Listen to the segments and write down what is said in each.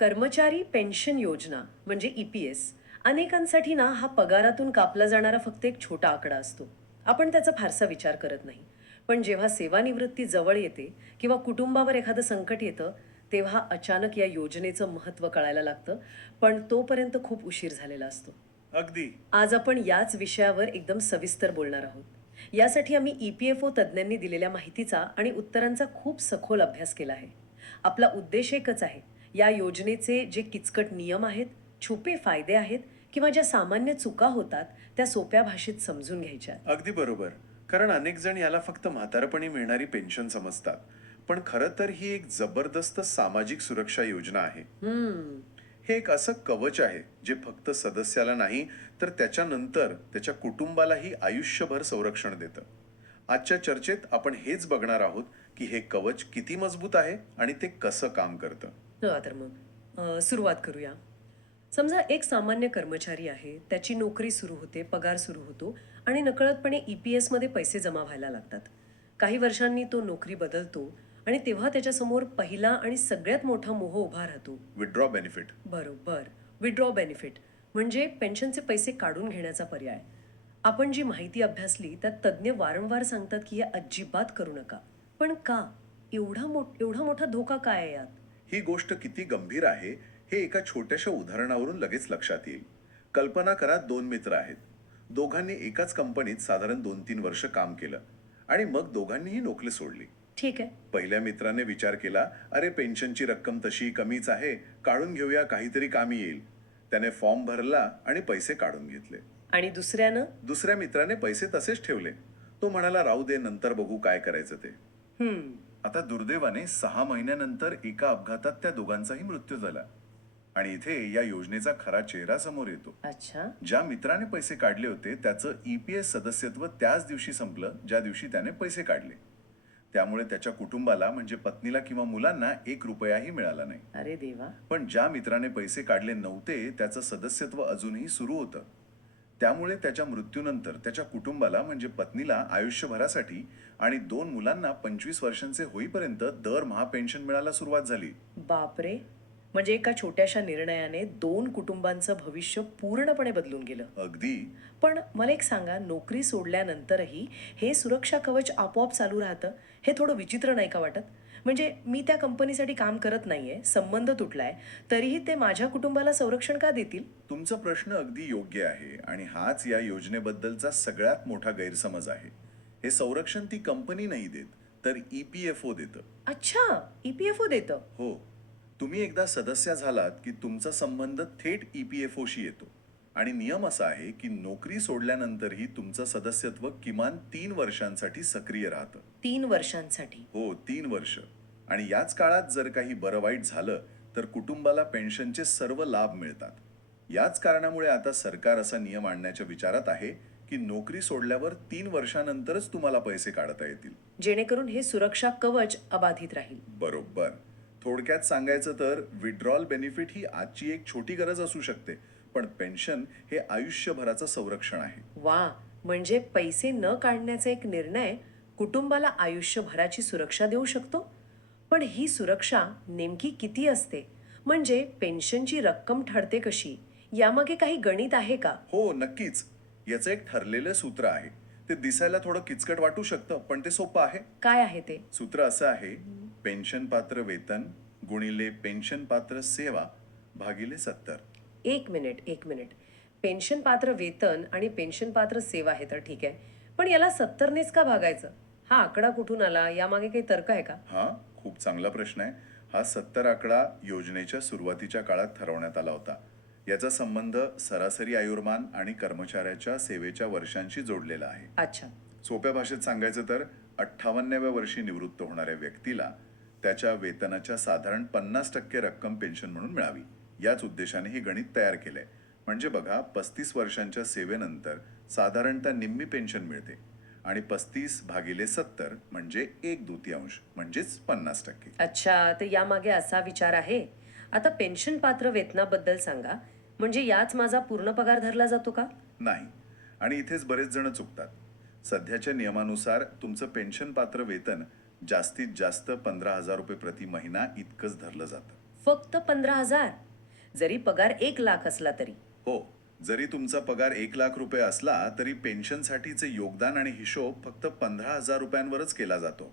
कर्मचारी पेन्शन योजना म्हणजे EPS अनेकांसाठी ना हा पगारातून कापला जाणारा फक्त एक छोटा आकडा असतो. आपण त्याचा फारसा विचार करत नाही. पण जेव्हा सेवानिवृत्ती जवळ येते किंवा कुटुंबावर एखादं संकट येतं, तेव्हा अचानक या योजनेचं महत्त्व कळायला लागतं. पण तोपर्यंत खूप उशीर झालेला असतो. अगदी. आज आपण याच विषयावर एकदम सविस्तर बोलणार आहोत. यासाठी आम्ही EPFO तज्ज्ञांनी दिलेल्या माहितीचा आणि उत्तरांचा खूप सखोल अभ्यास केला आहे. आपला उद्देश एकच आहे, या योजनेचे जे किचकट नियम आहेत, छुपे फायदे आहेत किंवा ज्या सामान्य चुका होतात, त्या सोप्या भाषेत समजून घ्यायच्या. अगदी बरोबर. कारण अनेक जण याला फक्त म्हातारपणी मिळणारी पेन्शन समजतात. पण खरं तर ही एक जबरदस्त सामाजिक सुरक्षा योजना आहे. हम्म. हे एक असं कवच आहे जे फक्त सदस्याला नाही तर त्याच्यानंतर त्याच्या कुटुंबालाही आयुष्यभर संरक्षण देतं. आजच्या चर्चेत आपण हेच बघणार आहोत की हे कवच किती मजबूत आहे आणि ते कसं काम करतं. चला तर मग सुरुवात करूया. समजा एक सामान्य कर्मचारी आहे, त्याची नोकरी सुरू होते, पगार सुरू होतो आणि नकळतपणे EPS मध्ये पैसे जमा व्हायला लागतात. काही वर्षांनी तो नोकरी बदलतो आणि तेव्हा त्याच्यासमोर पहिला आणि सगळ्यात मोठा मोह उभा राहतो. Withdraw benefit. बरोबर. विड्रॉ बेनिफिट म्हणजे पेन्शनचे पैसे काढून घेण्याचा पर्याय. आपण जी माहिती अभ्यासली त्यात तज्ज्ञ वारंवार सांगतात की हे अजिबात करू नका. पण का? एवढा मोठा धोका काय आहे यात? ही गोष्ट किती गंभीर आहे हे एका छोट्याशा उदाहरणावरून लगेच लक्षात येईल. कल्पना करा, दोन मित्र आहेत. दोघांनी एकाच कंपनीत साधारण 2-3 वर्ष काम केलं आणि मग दोघांनीही नोकरी सोडली. ठीक आहे. पहिल्या मित्राने विचार केला, अरे पेन्शनची रक्कम तशी कमीच आहे, काढून घेऊया, काहीतरी कामी येईल. त्याने फॉर्म भरला आणि पैसे काढून घेतले. आणि दुसऱ्यानं? दुसऱ्या मित्राने पैसे तसेच ठेवले. तो म्हणाला, राहू दे, नंतर बघू काय करायचं ते. हम्म. आता दुर्दैवाने 6 महिन्यानंतर एका अपघातात त्या दोघांचाही मृत्यू झाला. आणि इथे या योजनेचा खरा चेहरा समोर येतो. अच्छा. ज्या मित्राने पैसे काढले होते त्याचं EPS सदस्यत्व त्याच दिवशी संपलं ज्या दिवशी त्याने पैसे काढले. त्यामुळे त्याच्या कुटुंबाला म्हणजे पत्नीला किंवा मुलांना 1 रुपयाही मिळाला नाही. अरे देवा. पण ज्या मित्राने पैसे काढले नव्हते त्याचं सदस्यत्व अजूनही सुरू होतं. त्यामुळे त्याच्या मृत्यूनंतर त्याच्या कुटुंबाला म्हणजे पत्नीला आयुष्यभरासाठी आणि 2 मुलांना 25 वर्षांचे होईपर्यंत दरमहा पेन्शन मिळायला सुरुवात झाली. बापरे. म्हणजे एका छोट्याशा निर्णयाने दोन कुटुंबांचं भविष्य पूर्णपणे बदलून गेलं. अगदी. पण मला एक सांगा, नोकरी सोडल्यानंतरही हे सुरक्षा कवच आपोआप चालू राहतं, हे थोडं विचित्र नाही का वाटत? म्हणजे मी त्या कंपनीसाठी काम करत नाहीये, संबंध तुटलाय, तरीही ते माझ्या कुटुंबाला संरक्षण का देतील? तुमचा प्रश्न अगदी योग्य आहे आणि हाच या योजनेबद्दलचा सगळ्यात मोठा गैरसमज आहे. हे संरक्षण ती कंपनी नाही देत, तर EPFO देतं. अच्छा, EPFO देतं. हो. तुम्ही एकदा सदस्य झालात की तुमचा संबंध थेट EPFOशी येतो. आणि नियम असा आहे की नोकरी सोडल्यानंतरही तुमचं सदस्यत्व किमान 3 वर्षांसाठी सक्रिय राहतं. 3 वर्षांसाठी? हो, 3 वर्ष. आणि याच काळात जर काही बरं वाईट झालं तर कुटुंबाला पेन्शनचे सर्व लाभ मिळतात. याच कारणामुळे आता सरकार असा नियम आणण्याच्या विचारात आहे की नोकरी सोडल्यावर 3 वर्षानंतरच तुम्हाला पैसे काढता येतील. जेणेकरून हे सुरक्षा कवच अबाधित राहील. बरोबर. थोडक्यात सांगायचं तर विड्रॉल बेनिफिट ही आजची एक छोटी गरज असू शकते, पण पेन्शन हे आयुष्यभराचं संरक्षण आहे. वा. म्हणजे पैसे न काढण्याचा एक निर्णय कुटुंबाला आयुष्यभराची सुरक्षा देऊ शकतो. पण ही सुरक्षा नेमकी किती असते? म्हणजे पेन्शनची रक्कम ठरते कशी? यामागे काही गणित आहे का? हो, नक्कीच. याचं एक ठरलेलं सूत्र आहे. ते दिसायला थोडं किचकट वाटू शकतं, पण ते सोपं आहे. काय आहे ते? सूत्र असं आहे, पेन्शन पात्र वेतन गुणिले पेन्शन पात्र सेवा भागिले 70. एक मिनिट. पेन्शन पात्र वेतन आणि पेन्शन पात्र सेवा हे तर ठीक आहे. पण याला 70नेच का भागायचं? हा आकडा कुठून आला? यामागे काही तर्क आहे का? हा खूप चांगला प्रश्न आहे. हा 70 आकडा योजनेच्या सुरुवातीच्या काळात ठरवण्यात आला होता. याचा संबंध सरासरी आयुर्मान आणि कर्मचाऱ्याच्या सेवेच्या वर्षांशी जोडलेला आहे. अच्छा. सोप्या भाषेत सांगायचं तर 58व्या वर्षी निवृत्त होणाऱ्या व्यक्तीला त्याच्या वेतनाच्या साधारण 50% रक्कम पेन्शन म्हणून मिळावी, याच उद्देशाने हे गणित तयार केलंय. म्हणजे बघा, 35 वर्षांच्या सेवेनंतर साधारणतः निम्मी पेन्शन मिळते आणि 35/70 म्हणजे 1/2 म्हणजेच 50%. अच्छा, तर यामागे असा विचार आहे. आता पेन्शन पात्र वेतनाबद्दल सांगा. म्हणजे याच माझा पूर्ण पगार धरला जातो का? नाही. आणि इथेच बरेच जण चुकतात. सध्याच्या नियमानुसार तुमचं पेन्शन पात्र वेतन जास्तीत जास्त 15,000 रुपये प्रति महिना इतकंच धरलं जातं. फक्त 15,000? जरी पगार 1 लाख असला तरी. हो, जरी तुमचा पगार 1 लाख रुपये असला तरी पेन्शनसाठीचे योगदान आणि हिशोब फक्त 15,000 रुपयांवरच केला जातो.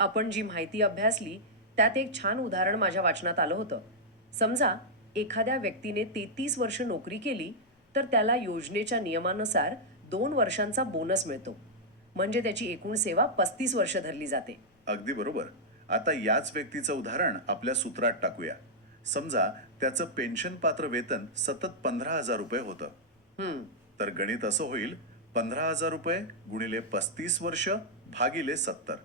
आपण जी माहिती अभ्यासली त्यात एक छान उदाहरण माझ्या वाचनात आलं होतं. समजा एखाद्या व्यक्तीने 33 वर्ष नोकरी केली तर त्याला योजनेच्या नियमानुसार 2 वर्षांचा बोनस मिळतो. म्हणजे त्याची एकूण सेवा 35 वर्ष धरली जाते. अगदी बरोबर. आता याच व्यक्तीचं उदाहरण आपल्या सूत्रात टाकूया. समजा त्याचं पेन्शन पात्र वेतन सतत 15,000 रुपये होतं. हम्म. तर गणित असं होईल, 15,000 रुपये गुणिले 35 वर्ष भागिले 70.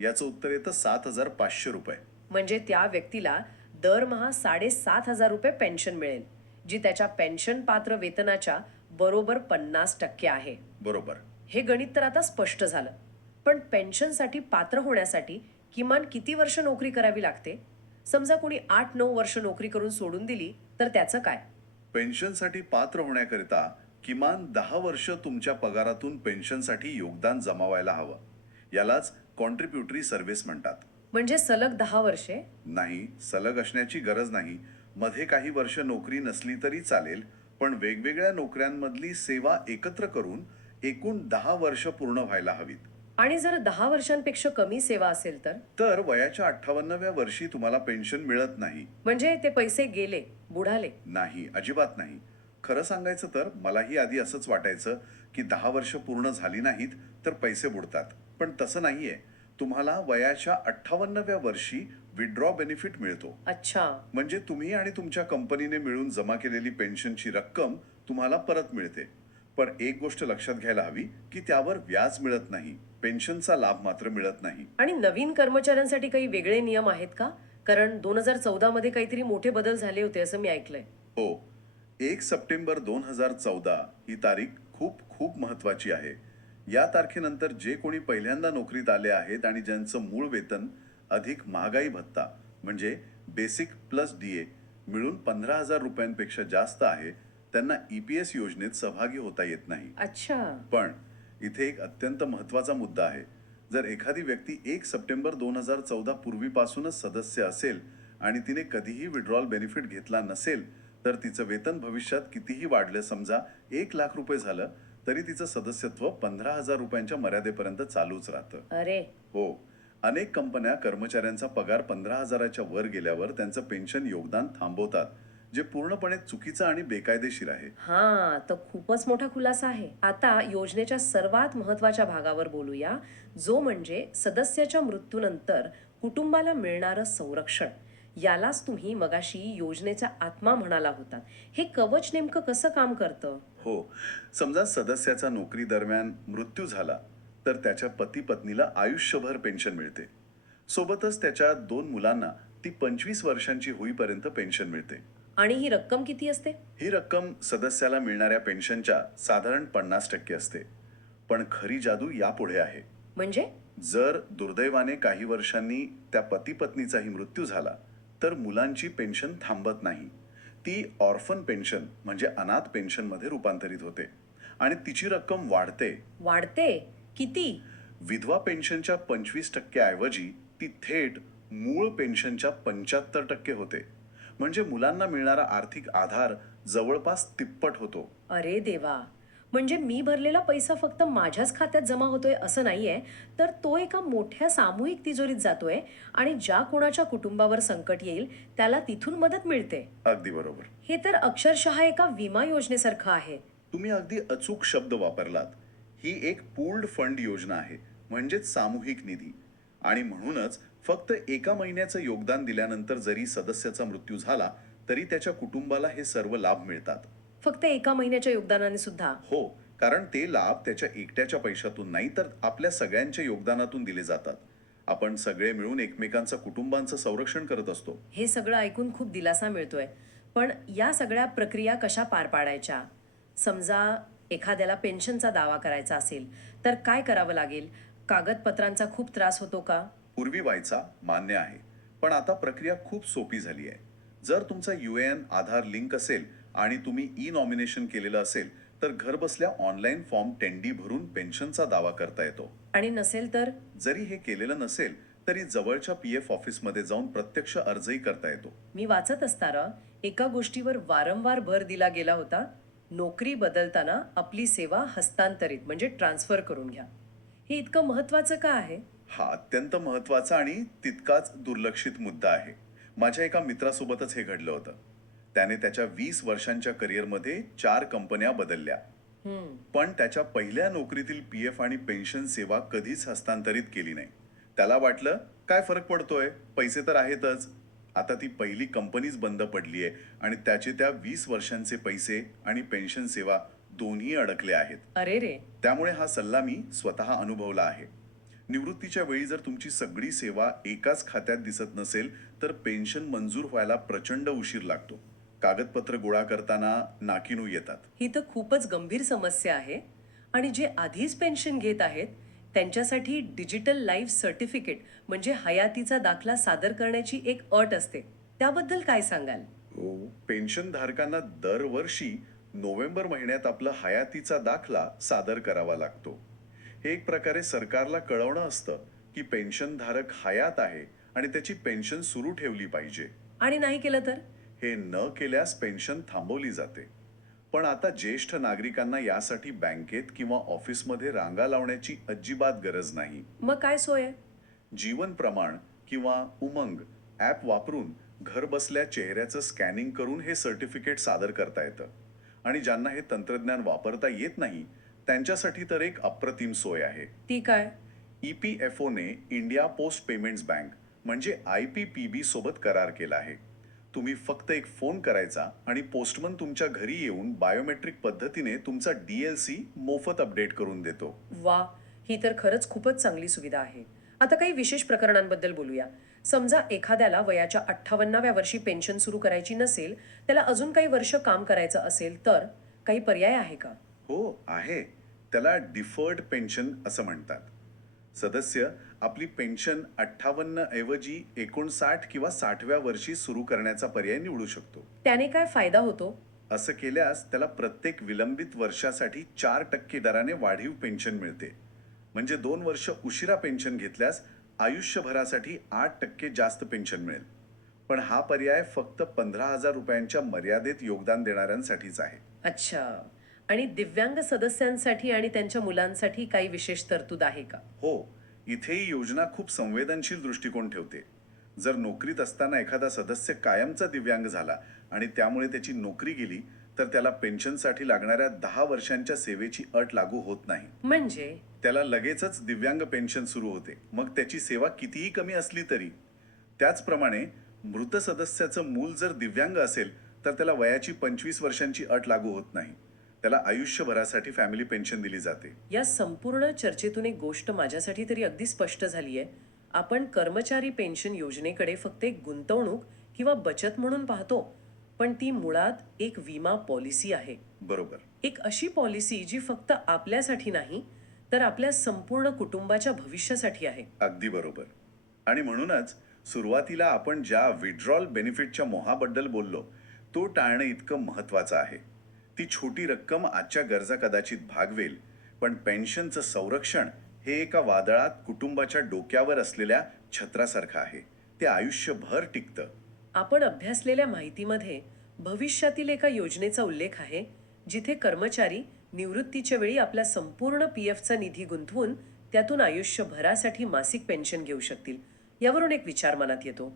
याचं उत्तर येतं 7,500 रुपये. म्हणजे त्या व्यक्तीला दरमहा 7,500 रुपये पेन्शन मिळेल, जी त्याच्या पेन्शन पात्र वेतनाच्या बरोबर 50% आहे. बरोबर. हे गणित तर आता स्पष्ट झालं. पण पेन्शनसाठी पात्र होण्यासाठी किमान किती वर्ष नोकरी करावी लागते? समजा कोणी 8-9 वर्ष नोकरी करून सोडून दिली तर त्याचं काय? पेन्शनसाठी पात्र होण्याकरिता किमान 10 वर्ष तुमच्या पगारातून पेन्शनसाठी योगदान जमावायला हवं. यालाच कॉन्ट्रीब्युटरी सर्व्हिस म्हणतात. म्हणजे सलग 10 वर्षे? नाही, सलग असण्याची गरज नाही. मध्ये काही वर्ष नोकरी नसली तरी चालेल, पण वेगवेगळ्या नोकऱ्यांमधली सेवा एकत्र करून एकूण 10 वर्ष पूर्ण व्हायला हवीत. आणि जर 10 वर्षांपेक्षा कमी सेवा असेल तर वयाच्या 58व्या वर्षी तुम्हाला पेन्शन मिळत नाही. म्हणजे ते पैसे गेले, बुडाले. नाही, अजिबात नाही. खरं सांगायचं तर मलाही आधी असंच वाटायचं की 10 वर्ष पूर्ण झाली नाहीत तर पैसे बुडतात. पण तसं नाहीये. तुम्हाला वयाच्या 58व्या वर्षी विड्रॉ बेनिफिट मिळतो. अच्छा. म्हणजे तुम्ही आणि तुमच्या कंपनीने मिळून जमा केलेली पेन्शनची रक्कम तुम्हाला परत मिळते. पण एक गोष्ट लक्षात घ्यायला हवी की त्यावर व्याज मिळत नाही, पेन्शनचा लाभ मात्र मिळत नाही. आणि नवीन कर्मचाऱ्यांसाठी काही वेगळे नियम आहेत का? कारण 2014 मध्ये काहीतरी मोठे बदल झाले होते असं मी ऐकलंय. हो, 1 सप्टेंबर 2014 ही तारीख खूप खूप महत्वाची आहे. या तारखेनंतर जे कोणी पहिल्यांदा नोकरीत आले आहेत आणि ज्यांचं मूळ वेतन अधिक महागाई भत्ता म्हणजे बेसिक प्लस डीए मिळून 15,000 रुपयांपेक्षा जास्त आहे, त्यांना EPS योजनेत सहभागी होता येत नाही. अच्छा. पण इथे एक अत्यंत महत्वाचा मुद्दा आहे. जर एखादी व्यक्ती 1 सप्टेंबर 2014 पूर्वीपासूनच सदस्य असेल आणि तिने कधीही विड्रॉल बेनिफिट घेतला नसेल तर तिचं वेतन भविष्यात कितीही वाढलं, समजा 1 लाख रुपये झालं, तरी तिचं सदस्यत्व 15,000 रुपयांच्या मर्यादेपर्यंत चालूच राहतं. अरे. हो, अनेक कंपन्या कर्मचाऱ्यांचा पगार 15,000च्या वर गेल्यावर त्यांचं पेन्शन योगदान थांबवतात, जे पूर्णपणे चुकीचं आणि बेकायदेशीर आहे. हा, तर खूपच मोठा खुलासा आहे. आता योजनेच्या सर्वात महत्वाच्या भागावर बोलूया, जो म्हणजे सदस्याच्या मृत्यूनंतर कुटुंबाला मिळणारं संरक्षण. यालाच तुम्ही मगाशी योजनेचा आत्मा म्हणाला होतात. हे कवच नेमकं कसं काम करतं? हो, समजा सदस्याचा नोकरी दरम्यान मृत्यू झाला तर त्याच्या पती पत्नीला आयुष्यभर पेन्शन मिळते. सोबतच त्याच्या 2 मुलांना ती 25 वर्षांची होईपर्यंत पेन्शन मिळते. आणि ही रक्कम किती असते? ही रक्कम सदस्याला मिळणाऱ्या पेन्शनच्या साधारण 50% असते. पण खरी जादू यापुढे आहे. म्हणजे? जर दुर्दैवाने काही वर्षांनी त्या पती पत्नीचाही मृत्यू झाला तर मुलांची पेन्शन थांबत नाही. ती ऑर्फन पेन्शन म्हणजे अनाथ पेन्शनमध्ये रूपांतरित होते आणि तिची रक्कम वाढते. वाढते? किती? विधवा पेन्शनच्या 25% ऐवजी ती थेट मूळ पेन्शनच्या 75% होते. म्हणजे मुलांना मिळणारा आर्थिक आधार जवळपास तिप्पट होतो. अरे देवा. म्हणजे मी भरलेला पैसा फक्त माझ्याच खात्यात जमा होतोय असं नाहीये, तर तो एका मोठ्या सामूहिक तिजोरीत जातोय आणि ज्या कोणाच्या कुटुंबावर संकट येईल त्याला तिथून मदत मिळते. अगदी बरोबर. हे तर अक्षरशः एका विमा योजनेसारखं आहे. तुम्ही अगदी अचूक शब्द वापरलात. ही एक पूल्ड फंड योजना आहे, म्हणजेच सामूहिक निधी. आणि म्हणूनच फक्त 1 महिन्याचं योगदान दिल्यानंतर जरी सदस्याचा मृत्यू झाला तरी त्याच्या कुटुंबाला हे सर्व लाभ मिळतात. फक्त 1 महिन्याच्या योगदानाने सुद्धा? हो, कारण ते लाभ त्याच्या एकट्याच्या पैशातून नाही तर आपल्या सगळ्यांच्या योगदानातून दिले जातात. आपण सगळे मिळून एकमेकांचं कुटुंबांचं संरक्षण करत असतो. हे सगळं ऐकून खूप दिलासा मिळतोय. पण या सगळ्या प्रक्रिया कशा पार पाडायच्या? समजा एखाद्याला पेन्शनचा दावा करायचा असेल तर काय करावं लागेल? कागदपत्रांचा खूप त्रास होतो का? पूर्वी व्हायचा, मान्य आहे. पण आता प्रक्रिया खूप सोपी झाली आहे. जर तुमचा UAN आधार लिंक असेल आणि तुम्ही नॉमिनेशन केलेलं असेल तर घरबसल्या ऑनलाईन फॉर्म 10D भरून पेन्शनचा दावा करता येतो. आणि नसेल तर? जरी हे केलेलं नसेल तरी जवळच्या PF ऑफिसमध्ये जाऊन प्रत्यक्ष अर्जही करता येतो. मी वाचत असताना एका गोष्टीवर वारंवार भर दिला गेला होता, नोकरी बदलताना आपली सेवा हस्तांतरित म्हणजे ट्रान्सफर करून घ्या. हे इतकं महत्वाचं का आहे? हा अत्यंत महत्वाचा आणि तितकाच दुर्लक्षित मुद्दा आहे. माझ्या एका मित्रासोबतच हे घडलं होतं. त्याने त्याच्या 20 वर्षांच्या करिअरमध्ये 4 कंपन्या बदलल्या, पण त्याच्या पहिल्या नोकरीतील PF आणि पेन्शन सेवा कधीच हस्तांतरित केली नाही. त्याला वाटलं, काय फरक पडतोय, पैसे तर आहेतच. आता ती पहिली कंपनीच बंद पडलीये आणि त्याचे त्या 20 वर्षांचे पैसे आणि पेन्शन सेवा दोन्ही अडकले आहेत. अरे रे. त्यामुळे हा सल्ला मी स्वतः अनुभवला आहे. निवृत्तीच्या वेळी जर तुमची सगळी सेवा एकाच खात्यात दिसत नसेल तर पेन्शन मंजूर व्हायला प्रचंड उशीर लागतो. कागदपत्र गोळा करताना नाकीनऊ येतात. ही तर खूपच गंभीर समस्या आहे. आणि जे आधीच पेन्शन घेत आहेत त्यांच्यासाठी डिजिटल लाईफ सर्टिफिकेट म्हणजे हयातीचा दाखला सादर करण्याची एक अट असते, त्याबद्दल काय सांगाल? पेन्शन धारकांना दरवर्षी नोव्हेंबर महिन्यात आपला हयातीचा दाखला सादर करावा लागतो. हे एक प्रकारे सरकारला कळवणं असतं की पेन्शन धारक हयात आहे आणि त्याची पेन्शन सुरू ठेवली पाहिजे. आणि नाही केलं तर? हे न केल्यास पेन्शन थांबवली जाते. पण आता ज्येष्ठ नागरिकांना यासाठी बँकेत किंवा ऑफिसमध्ये रांगा लावण्याची अजिबात गरज नाही. मग काय सोय आहे? जीवन प्रमाण किंवा उमंग ॲप वापरून घर बसल्या चेहऱ्याचं स्कॅनिंग करून हे सर्टिफिकेट सादर करता येतं. आणि ज्यांना हे तंत्रज्ञान वापरता येत नाही त्यांच्यासाठी तर एक अप्रतिम सोय आहे. ती काय? EPFOने इंडिया पोस्ट पेमेंट्स बँक म्हणजे IPPB सोबत करार केला आहे. तुम्ही फक्त एक फोन करायचा आणि पोस्टमन तुमच्या घरी येऊन बायोमेट्रिक पद्धतीने तुमचा DLC मोफत अपडेट करून देतो. वा, ही तर खरंच खूपच चांगली सुविधा आहे. आता काही विशेष प्रकरणांबद्दल बोलूया. समजा एखाद्याला वयाच्या 58व्या वर्षी पेन्शन सुरू करायची नसेल, त्याला अजून काही वर्ष काम करायचं असेल तर काही पर्याय आहे का? हो आहे. त्याला डिफर्ड पेन्शन असं म्हणतात. सदस्य आपली पेन्शन 58 ऐवजी 59 किंवा 60व्या वर्षी सुरू करण्याचा पर्याय निवडू शकतो. त्याने काय फायदा होतो? असं केल्यास त्याला प्रत्येक विलंबित वर्षासाठी 4% दराने वाढीव पेन्शन मिळते. म्हणजे 2 वर्ष उशिरा पेन्शन घेतल्यास आयुष्यभरासाठी 8% जास्त पेन्शन मिळेल. पण हा पर्याय फक्त 15,000 रुपयांच्या मर्यादेत योगदान देणाऱ्यांसाठीच आहे. अच्छा. आणि दिव्यांग सदस्यांसाठी आणि त्यांच्या मुलांसाठी काही विशेष तरतूद आहे का? हो, इथे ही योजना खूप संवेदनशील दृष्टिकोन ठेवते. जर नोकरीत असताना एखादा सदस्य कायमचा दिव्यांग झाला आणि त्यामुळे त्याची नोकरी गेली तर त्याला पेन्शनसाठी लागणाऱ्या 10 वर्षांच्या सेवेची अट लागू होत नाही. म्हणजे त्याला लगेचच दिव्यांग पेन्शन सुरू होते, मग त्याची सेवा कितीही कमी असली तरी. त्याचप्रमाणे मृत सदस्याचं मूल जर दिव्यांग असेल तर त्याला वयाची 25 वर्षांची अट लागू होत नाही. त्याला आयुष्यभरासाठी फॅमिली पेन्शन दिली जाते. या संपूर्ण चर्चेतून एक गोष्ट माझ्यासाठी तरी अगदी स्पष्ट झाली आहे. आपण कर्मचारी पेन्शन योजनेकडे फक्त एक गुंतवणूक किंवा बचत म्हणून पाहतो, पण ती मुळात एक विमा पॉलिसी आहे. बरोबर. एक अशी पॉलिसी जी फक्त आपल्यासाठी नाही तर आपल्या संपूर्ण कुटुंबाच्या भविष्यासाठी आहे. अगदी बरोबर. आणि म्हणूनच सुरुवातीला आपण ज्या विड्रॉल बेनिफिटच्या मोहाबद्दल बोललो तो टाळणं इतकं महत्वाचं आहे. ती छोटी रक्कम आजच्या गरजा कदाचित भागवेल, पण पेन्शनचं संरक्षण हे एका वादळात कुटुंबाच्या डोक्यावर असलेल्या छत्रासारखं आहे. ते आयुष्यभर टिकतं. आपण अभ्यासलेल्या माहितीमध्ये भविष्यातील एका योजनेचा उल्लेख आहे जिथे कर्मचारी निवृत्तीच्या वेळी आपला संपूर्ण PFचा निधी गुंतवून त्यातून आयुष्यभरासाठी मासिक पेन्शन घेऊ शकतील. यावरून एक विचार मनात येतो.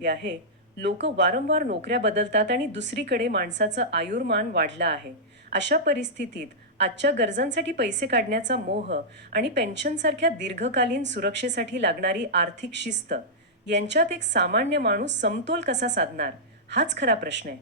हे आहे, लोक वारंवार नोकऱ्या बदलतात आणि दुसरीकडे माणसाचं आयुर्मान वाढलं आहे. अशा परिस्थितीत आजच्या गरजांसाठी पैसे काढण्याचा मोह आणि पेन्शनसारख्या दीर्घकालीन सुरक्षेसाठी लागणारी आर्थिक शिस्त यांच्यात एक सामान्य माणूस समतोल कसा साधणार, हाच खरा प्रश्न आहे.